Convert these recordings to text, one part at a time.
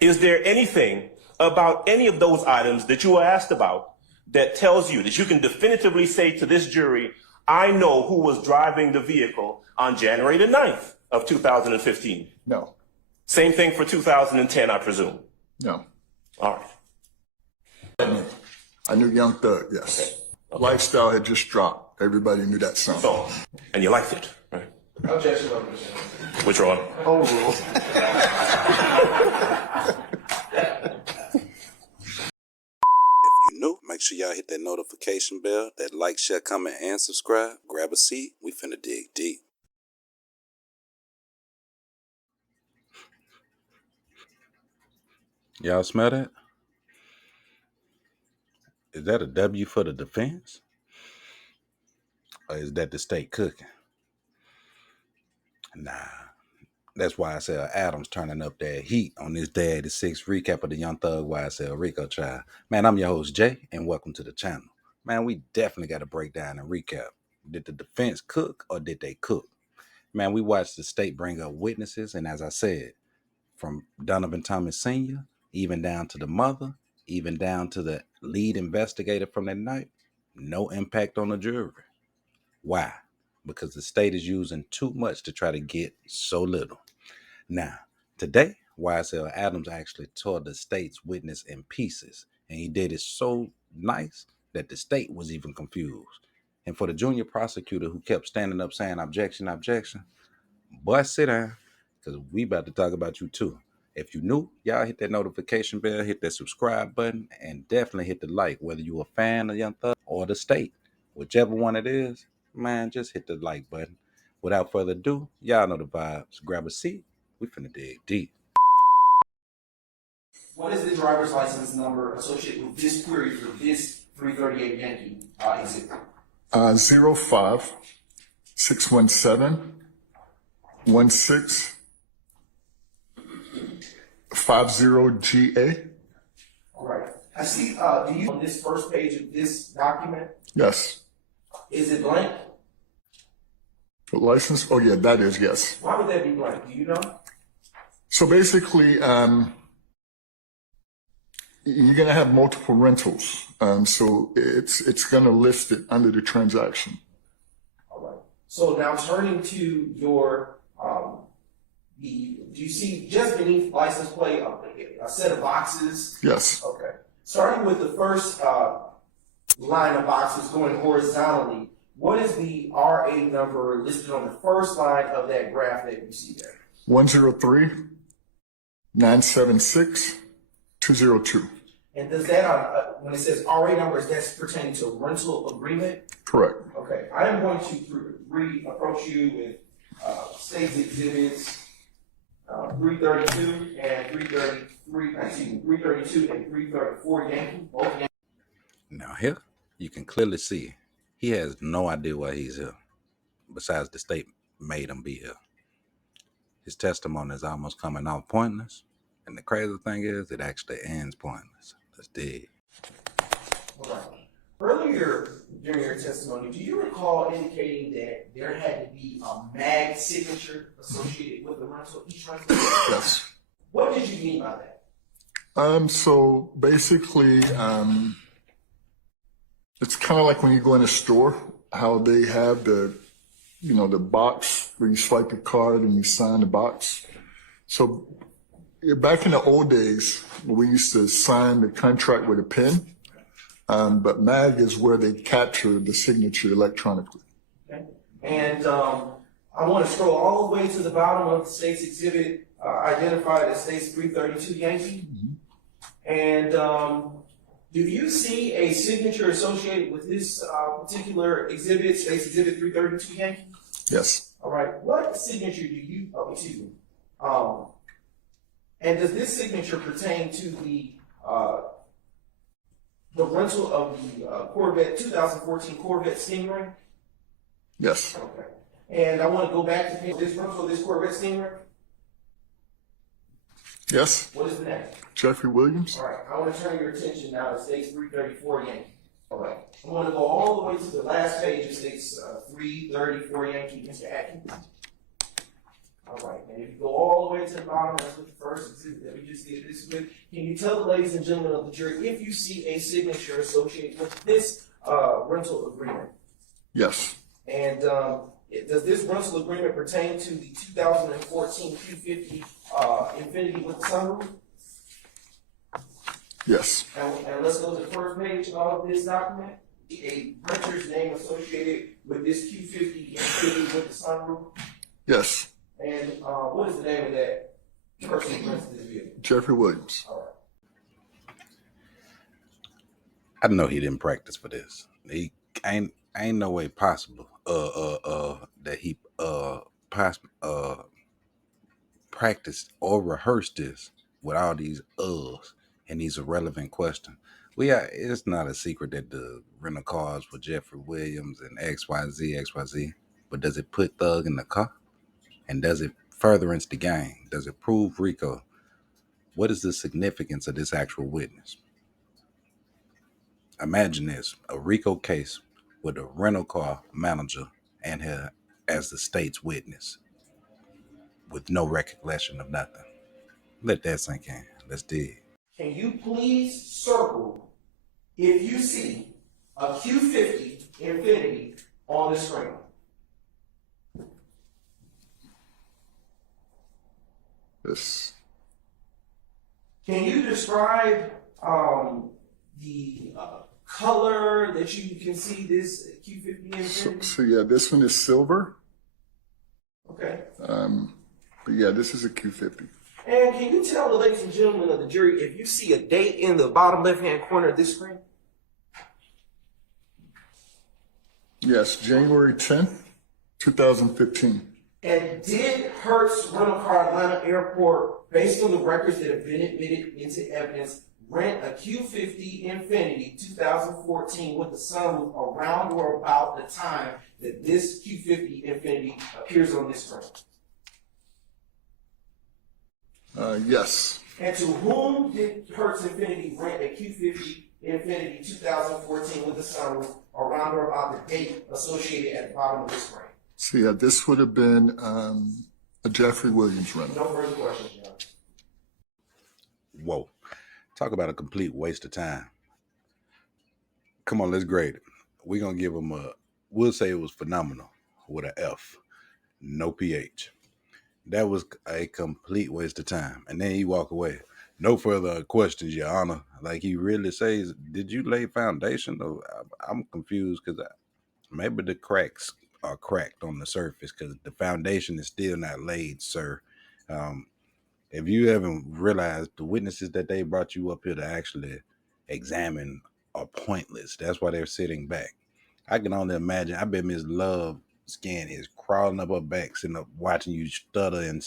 Is there anything about any of those items that you were asked about that tells you that you can definitively say to this jury, I know who was driving the vehicle on January the 9th of 2015? No. Same thing for 2010, I presume? No. All right. I knew Young Thug, yes. Okay. Okay. Lifestyle had just dropped. Everybody knew that song. So, and you liked it, right? Objection. Which one? Overruled. If you're new, make sure y'all hit that notification bell, that like, share, comment, and subscribe. Grab a seat. We finna dig deep. Y'all smell that? Is that a W for the defense? Or is that the state cooking? Nah. That's why I said Adams turning up that heat on this Day 86 recap of the Young Thug YSL Rico trial. Man, I'm your host, Jay, and welcome to the channel. Man, we definitely got to break down and recap. Did the defense cook or did they cook? Man, we watched the state bring up witnesses, and as I said, from Donovan Thomas Sr., even down to the mother, even down to the lead investigator from that night, no impact on the jury. Why? Because the state is using too much to try to get so little. Now, today, YSL Adams actually tore the state's witness in pieces, and he did it so nice that the state was even confused. And for the junior prosecutor who kept standing up saying, objection, objection, boy, sit down, because we about to talk about you too. If you new, y'all hit that notification bell, hit that subscribe button, and definitely hit the like, whether you're a fan of Young Thug or the state. Whichever one it is, man, just hit the like button. Without further ado, y'all know the vibes. Grab a seat. We finna dig deep. What is the driver's license number associated with this query for this 338 Yankee exhibit? 05 617 16 50GA. All right. I see, do you on this first page of this document, Yes. is it blank? The license? Oh, yeah, that is, yes. Why would that be blank? Do you know? So basically, you're going to have multiple rentals. So it's going to list it under the transaction. All right. So now turning to your, do you see just beneath license plate a set of boxes? Yes. Okay. Starting with the first line of boxes going horizontally, what is the RA number listed on the first line of that graph that you see there? 103 976 202. And does that, when it says RA number, is that pertaining to a rental agreement? Correct. Okay. I am going to approach you with state's exhibits 332 and 332 and 334 Yankee, both Yankee. Now here, you can clearly see he has no idea why he's here, besides the state made him be here. His testimony is almost coming off pointless, and the crazy thing is, it actually ends pointless. Let's dig. All right. Earlier during your testimony, do you recall indicating that there had to be a MAG signature associated with the rental, each rental? Yes. What did you mean by that? So basically, it's kind of like when you go in a store, how they have the box where you swipe your card and you sign the box. So back in the old days, we used to sign the contract with a pen, but MAG is where they capture the signature electronically. Okay. And I want to scroll all the way to the bottom of the state's exhibit, identified as state's 332 Yankee. Mm-hmm. And do you see a signature associated with this particular exhibit, state's exhibit 332 Yankee? Yes. All right. What signature do you, and does this signature pertain to the rental of the Corvette, 2014 Corvette Stingray? Yes. Okay. And I want to go back to this rental of this Corvette Stingray. Yes. What is the name? Jeffrey Williams. All right. I want to turn your attention now to state's 334 Yankee. All right. I'm going to go all the way to the last page of state's 334 Yankee, Mr. Atkins. All right. And if you go all the way to the bottom, that's what the first exhibit that we just did this with. Can you tell the ladies and gentlemen of the jury if you see a signature associated with this rental agreement? Yes. And does this rental agreement pertain to the 2014 Q50 Infiniti with the sunroof? Yes. And let's go to the first page of this document. A renter's name associated with this Q50 Infiniti with the sunroof. Yes. And what is the name of that person who rents this vehicle? Jeffrey Williams. All right. I know he didn't practice for this. He ain't no way possible that he practiced or rehearsed this with all these and these irrelevant questions. It's not a secret that the rental cars were Jeffrey Williams and XYZ, but does it put Thug in the car? And does it furtherance the gang? Does it prove Rico? What is the significance of this actual witness? Imagine this, a Rico case with a rental car manager and her as the state's witness with no recollection of nothing. Let that sink in. Let's dig. Can you please circle if you see a Q50 Infiniti on the screen? Yes. Can you describe the color that you can see this Q50 Infiniti? So yeah, this one is silver. Okay. But yeah, this is a Q50. And can you tell the ladies and gentlemen of the jury if you see a date in the bottom left-hand corner of this screen? Yes, January 10th, 2015. And did Hertz Rental Car Atlanta Airport, based on the records that have been admitted into evidence, rent a Q50 Infiniti 2014 with the sunroof around or about the time that this Q50 Infiniti appears on this screen? Yes. And to whom did Hertz Infiniti rent a Q50 Infiniti 2014 with the sunroof around or about the date associated at the bottom of this screen? So yeah, this would have been a Jeffrey Williams rental. No further questions, John. Whoa. Talk about a complete waste of time. Come on, let's grade it. We're going to give him we'll say it was phenomenal with an F. No PH. That was a complete waste of time. And then he walk away. No further questions, Your Honor. Like he really says, did you lay foundation? I'm confused because maybe the cracks are cracked on the surface because the foundation is still not laid, sir. If you haven't realized, the witnesses that they brought you up here to actually examine are pointless. That's why they're sitting back. I can only imagine. I bet Miss Love skin is crawling up her back, sitting up watching you stutter and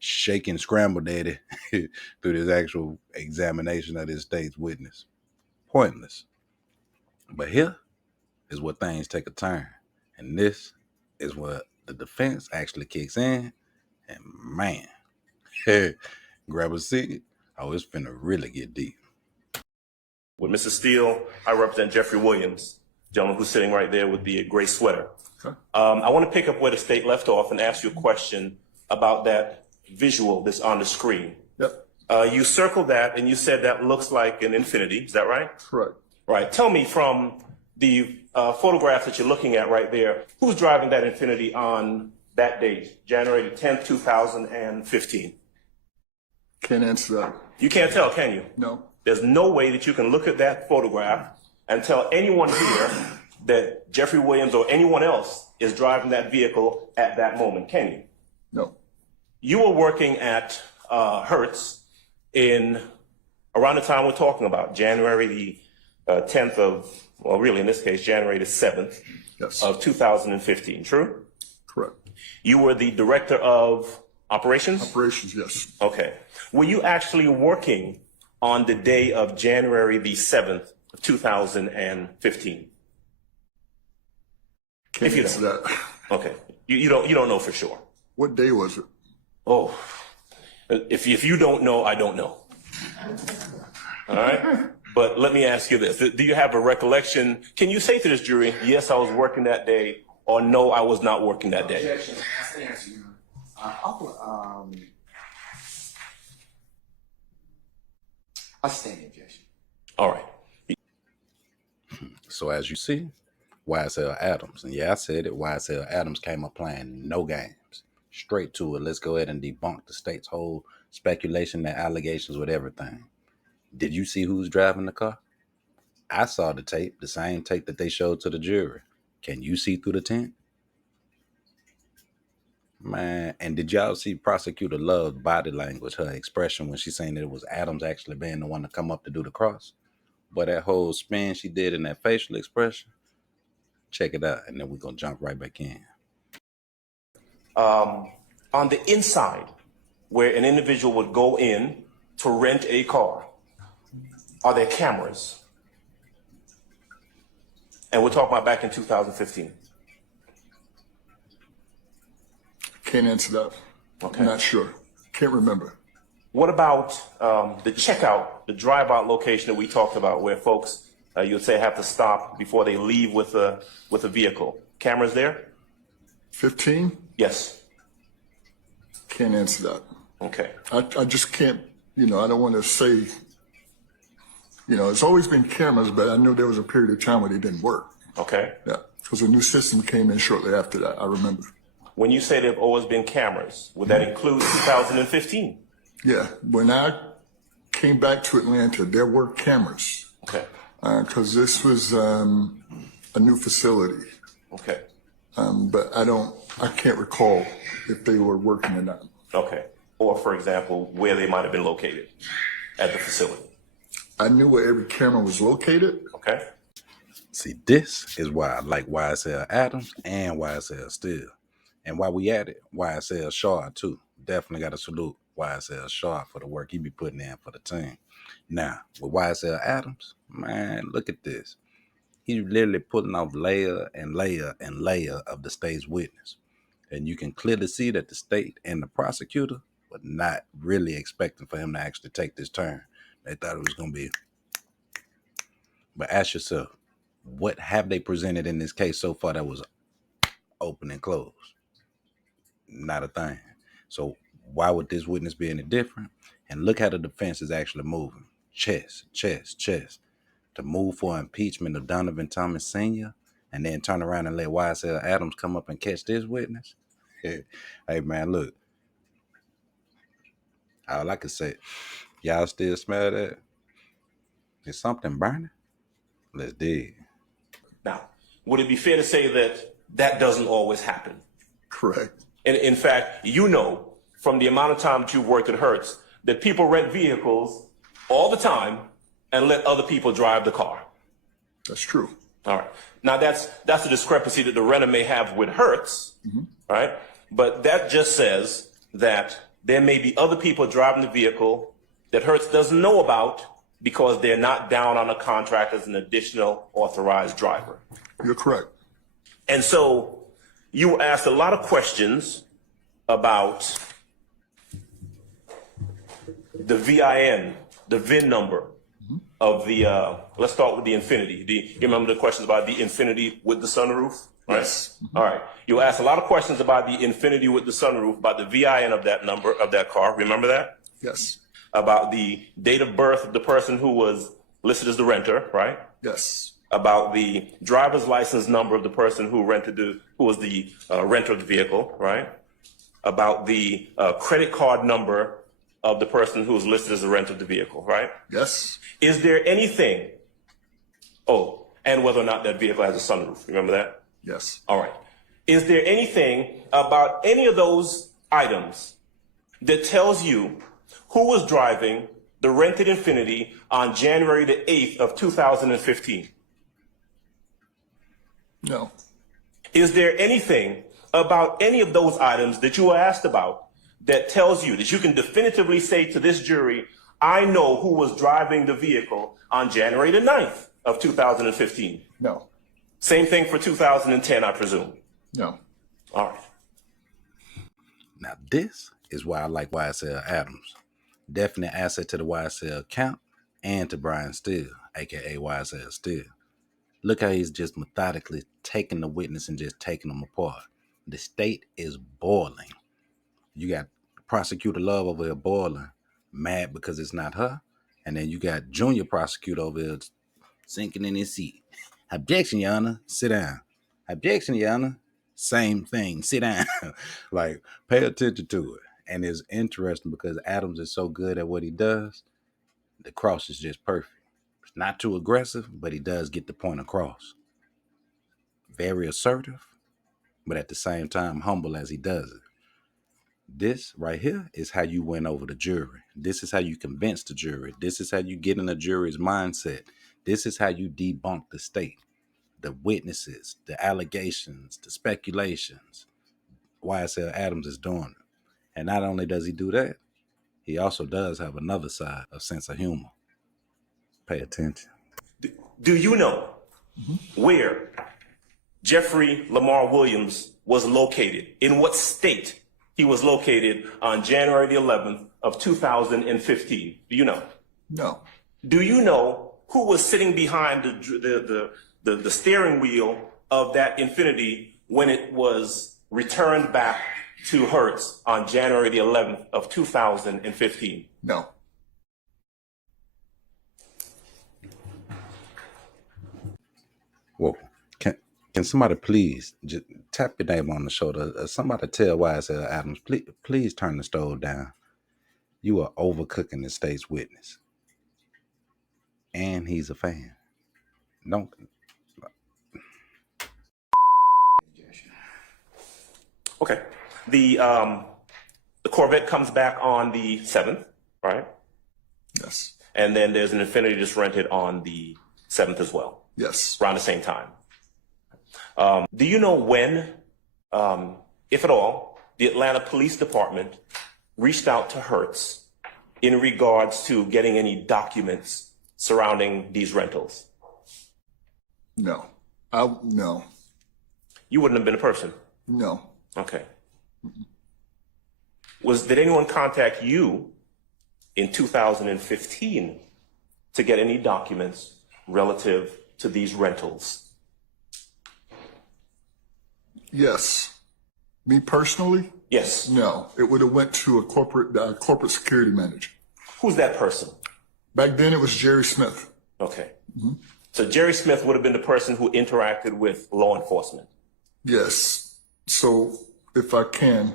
shake and scramble, daddy, through this actual examination of this state's witness. Pointless. But here is where things take a turn. And this is where the defense actually kicks in. And man, grab a seat. Oh, it's finna really get deep. With Mrs. Steele, I represent Jeffrey Williams, gentleman who's sitting right there with the gray sweater. Okay. I want to pick up where the state left off and ask you a question about that visual that's on the screen. Yep. You circled that and you said that looks like an Infiniti. Is that right? Correct. Right. Tell me from the photograph that you're looking at right there, who's driving that Infiniti on that date, January 10th, 2015? Can't answer that. You can't tell, can you? No. There's no way that you can look at that photograph and tell anyone here that Jeffrey Williams or anyone else is driving that vehicle at that moment, can you? No. You were working at Hertz in around the time we're talking about, January the 10th of, well, really in this case, January the 7th Yes. of 2015, true? Correct. You were the director of operations? Operations, yes. Okay. Were you actually working on the day of January the 7th, 2015? Can't If you answer don't. that. Okay. You don't know for sure. What day was it? Oh, if you don't know, I don't know. All right. But let me ask you this. Do you have a recollection? Can you say to this jury, yes, I was working that day, or no, I was not working that day? Objection. Ask and answer, Your I stand the objection. All right. So as you see, YSL Adams, and yeah, I said it, YSL Adams came up playing no games. Straight to it. Let's go ahead and debunk the state's whole speculation and allegations with everything. Did you see who's driving the car? I saw the tape, the same tape that they showed to the jury. Can you see through the tent? Man, and did y'all see Prosecutor Love's body language, her expression when she saying that it was Adams actually being the one to come up to do the cross? But that whole spin she did in that facial expression, check it out, and then we're going to jump right back in. On the inside, where an individual would go in to rent a car, are there cameras? And we're talking about back in 2015. Can't answer that. Okay. Not sure. Can't remember. What about the checkout, the drive-out location that we talked about, where folks, you would say, have to stop before they leave with a vehicle? Cameras there? 15? Yes. Can't answer that. Okay. I just can't, I don't want to say, it's always been cameras, but I know there was a period of time where they didn't work. Okay. Yeah, because a new system came in shortly after that, I remember. When you say there have always been cameras, would that include 2015? Yeah, when I came back to Atlanta, there were cameras. Okay. Because this was a new facility. Okay. But I can't recall if they were working or not. Okay. Or, for example, where they might have been located at the facility. I knew where every camera was located. Okay. See, this is why I like YSL Adams and YSL Steel. And while we at it, YSL Shaw too. Definitely got to salute YSL Shaw for the work he be putting in for the team. Now, with YSL Adams, man, look at this. He's literally pulling off layer and layer and layer of the state's witness. And you can clearly see that the state and the prosecutor were not really expecting for him to actually take this turn. They thought it was going to be. But ask yourself, what have they presented in this case so far that was open and closed? Not a thing. So why would this witness be any different? And look how the defense is actually moving. Chess. To move for impeachment of Donovan Thomas Sr. and then turn around and let YSL Adams come up and catch this witness. Hey man, look. All I can say, y'all still smell that? Is something burning? Let's dig. Now, would it be fair to say that that doesn't always happen? Correct. And in fact, from the amount of time that you've worked at Hertz, that people rent vehicles all the time and let other people drive the car. That's true. All right. Now that's a discrepancy that the renter may have with Hertz, right? But that just says that there may be other people driving the vehicle that Hertz doesn't know about because they're not down on a contract as an additional authorized driver. You're correct. And so you were asked a lot of questions about the VIN, the VIN number of the, let's start with the Infiniti. You remember the questions about the Infiniti with the sunroof? Right? Yes. All right. You asked a lot of questions about the Infiniti with the sunroof, about the VIN of that number, of that car. Remember that? Yes. About the date of birth of the person who was listed as the renter, right? Yes. About the driver's license number of the person who was the renter of the vehicle, right? About the credit card number of the person who was listed as the renter of the vehicle, right? Yes. Is there anything, and whether or not that vehicle has a sunroof, remember that? Yes. All right. Is there anything about any of those items that tells you who was driving the rented Infiniti on January the 8th of 2015? No. Is there anything about any of those items that you were asked about that tells you that you can definitively say to this jury, I know who was driving the vehicle on January the 9th of 2015? No. Same thing for 2010, I presume. No. All right. Now this is why I like YSL Adams. Definite asset to the YSL camp and to Brian Steele, aka YSL Steele. Look how he's just methodically taking the witness and just taking them apart. The state is boiling. You got prosecutor Love over here boiling, mad because it's not her. And then you got junior prosecutor over here sinking in his seat. Objection, Your Honor. Sit down. Objection, Your Honor. Same thing. Sit down. Like, pay attention to it. And it's interesting because Adams is so good at what he does. The cross is just perfect. It's not too aggressive, but he does get the point across. Very assertive, but at the same time humble as he does it. This right here is how you win over the jury. This is how you convince the jury. This is how you get in the jury's mindset. This is how you debunk the state, the witnesses, the allegations, the speculations. YSL Adams is doing it. And not only does he do that, he also does have another side, a sense of humor. Pay attention. Do you know where Jeffrey Lamar Williams was located? In what state he was located on January the 11th of 2015? Do you know? No. Do you know who was sitting behind the steering wheel of that Infiniti when it was returned back to Hertz on January the 11th of 2015? No. Whoa. Can somebody please just tap your name on the shoulder? Somebody tell YSL Adams, please turn the stove down. You are overcooking the state's witness. And he's a fan. Don't. Okay. The Corvette comes back on the 7th, right? Yes. And then there's an Infiniti just rented on the 7th as well, Yes. around the same time. Do you know when, if at all, the Atlanta Police Department reached out to Hertz in regards to getting any documents surrounding these rentals? No. No. You wouldn't have been a person. No. Okay. Did anyone contact you in 2015 to get any documents relative to these rentals? Yes. Me personally? Yes. No. It would have went to a corporate security manager. Who's that person? Back then it was Jerry Smith. Okay. So Jerry Smith would have been the person who interacted with law enforcement. Yes. So if I can,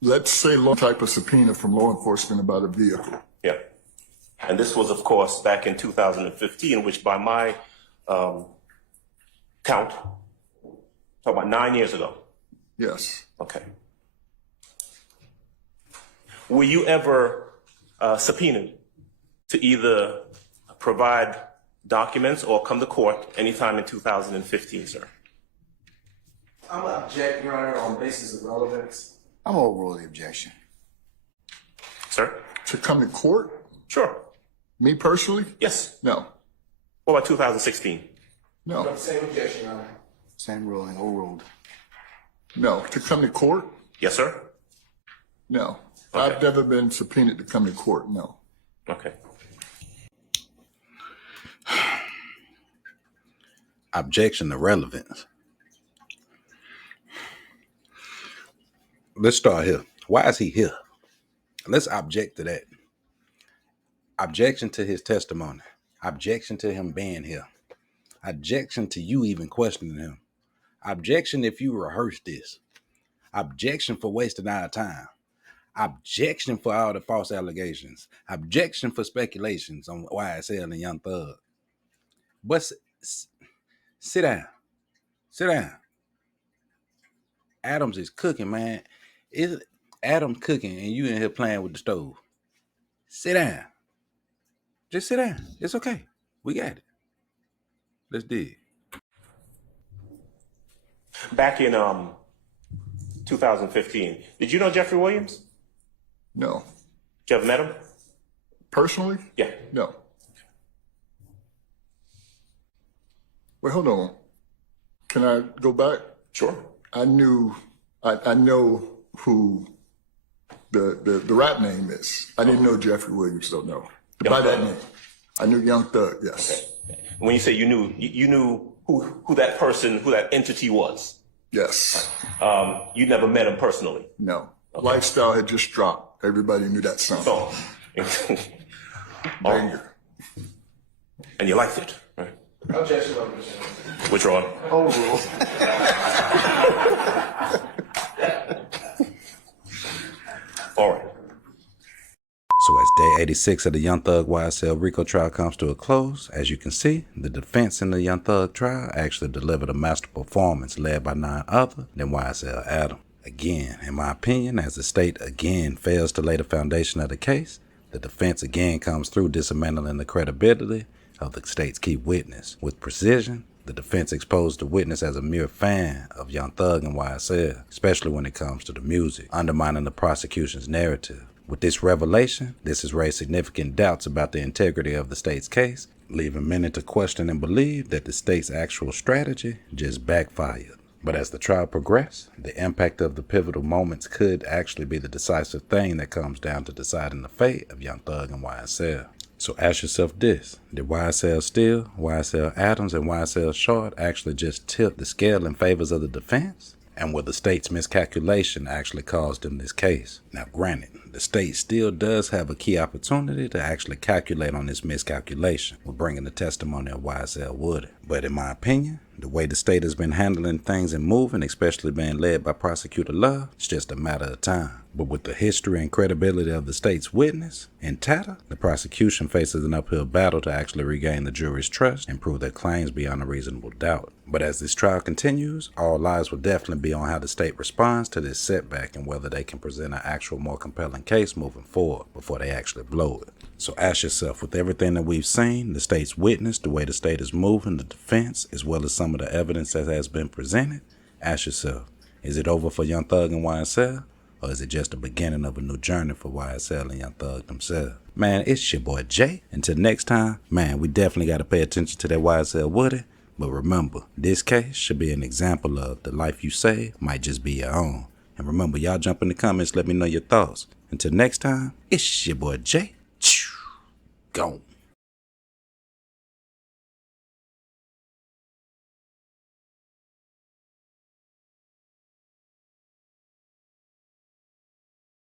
let's say type of subpoena from law enforcement about a vehicle. Yeah. And this was, of course, back in 2015, which by my count, about 9 years ago. Yes. Okay. Were you ever subpoenaed to either provide documents or come to court anytime in 2015, sir? I'm going to object, Your Honor, on the basis of relevance. I'm gonna overrule the objection. Sir? To come to court? Sure. Me personally? Yes. No. What about 2016? No. Same objection, Your Honor. Same ruling, overruled. No. To come to court? Yes, sir. No. Okay. I've never been subpoenaed to come to court. No. Okay. Objection to relevance. Let's start here. Why is he here? Let's object to that. Objection to his testimony. Objection to him being here. Objection to you even questioning him. Objection if you rehearse this. Objection for wasting our time. Objection for all the false allegations. Objection for speculations on YSL and Young Thug. But sit down. Sit down. Adams is cooking, man. Is Adams cooking and you in here playing with the stove? Sit down. Just sit down. It's okay. We got it. Let's dig. Back in 2015, did you know Jeffrey Williams? No. Did you ever met him? Personally? Yeah. No. Wait, hold on. Can I go back? Sure. I know who the rap name is. I didn't know Jeffrey Williams, though, no. By that name. I knew Young Thug, yes. Okay. When you say you knew who that person, who that entity was. Yes. You never met him personally. No. Lifestyle had just dropped. Everybody knew that song. So, Banger. and you liked it, right? Objection, Your Honor. Which one? Overruled. All right. So as day 86 of the Young Thug YSL Rico trial comes to a close, as you can see, the defense in the Young Thug trial actually delivered a master performance led by none other than YSL Adam. Again, in my opinion, as the state again fails to lay the foundation of the case, the defense again comes through dismantling the credibility of the state's key witness. With precision, the defense exposed the witness as a mere fan of Young Thug and YSL, especially when it comes to the music, undermining the prosecution's narrative. With this revelation, this has raised significant doubts about the integrity of the state's case, leaving many to question and believe that the state's actual strategy just backfired. But as the trial progressed, the impact of the pivotal moments could actually be the decisive thing that comes down to deciding the fate of Young Thug and YSL. So ask yourself this: did YSL Steele, YSL Adams, and YSL Short actually just tip the scale in favors of the defense? And will the state's miscalculation actually cause them this case? Now granted, the state still does have a key opportunity to actually calculate on this miscalculation with bringing the testimony of YSL Wood. But in my opinion, the way the state has been handling things and moving, especially being led by Prosecutor Love, it's just a matter of time. But with the history and credibility of the state's witness in tatter, the prosecution faces an uphill battle to actually regain the jury's trust and prove their claims beyond a reasonable doubt. But as this trial continues, all eyes will definitely be on how the state responds to this setback and whether they can present an actual more compelling case moving forward before they actually blow it. So ask yourself, with everything that we've seen, the state's witness, the way the state is moving, the defense, as well as some of the evidence that has been presented, ask yourself, is it over for Young Thug and YSL? Or is it just the beginning of a new journey for YSL and Young Thug themselves? Man, it's your boy Jay. Until next time, man, we definitely got to pay attention to that YSL Woody. But remember, this case should be an example of the life you save might just be your own. And remember, y'all jump in the comments, let me know your thoughts. Until next time, it's your boy Jay. Gone.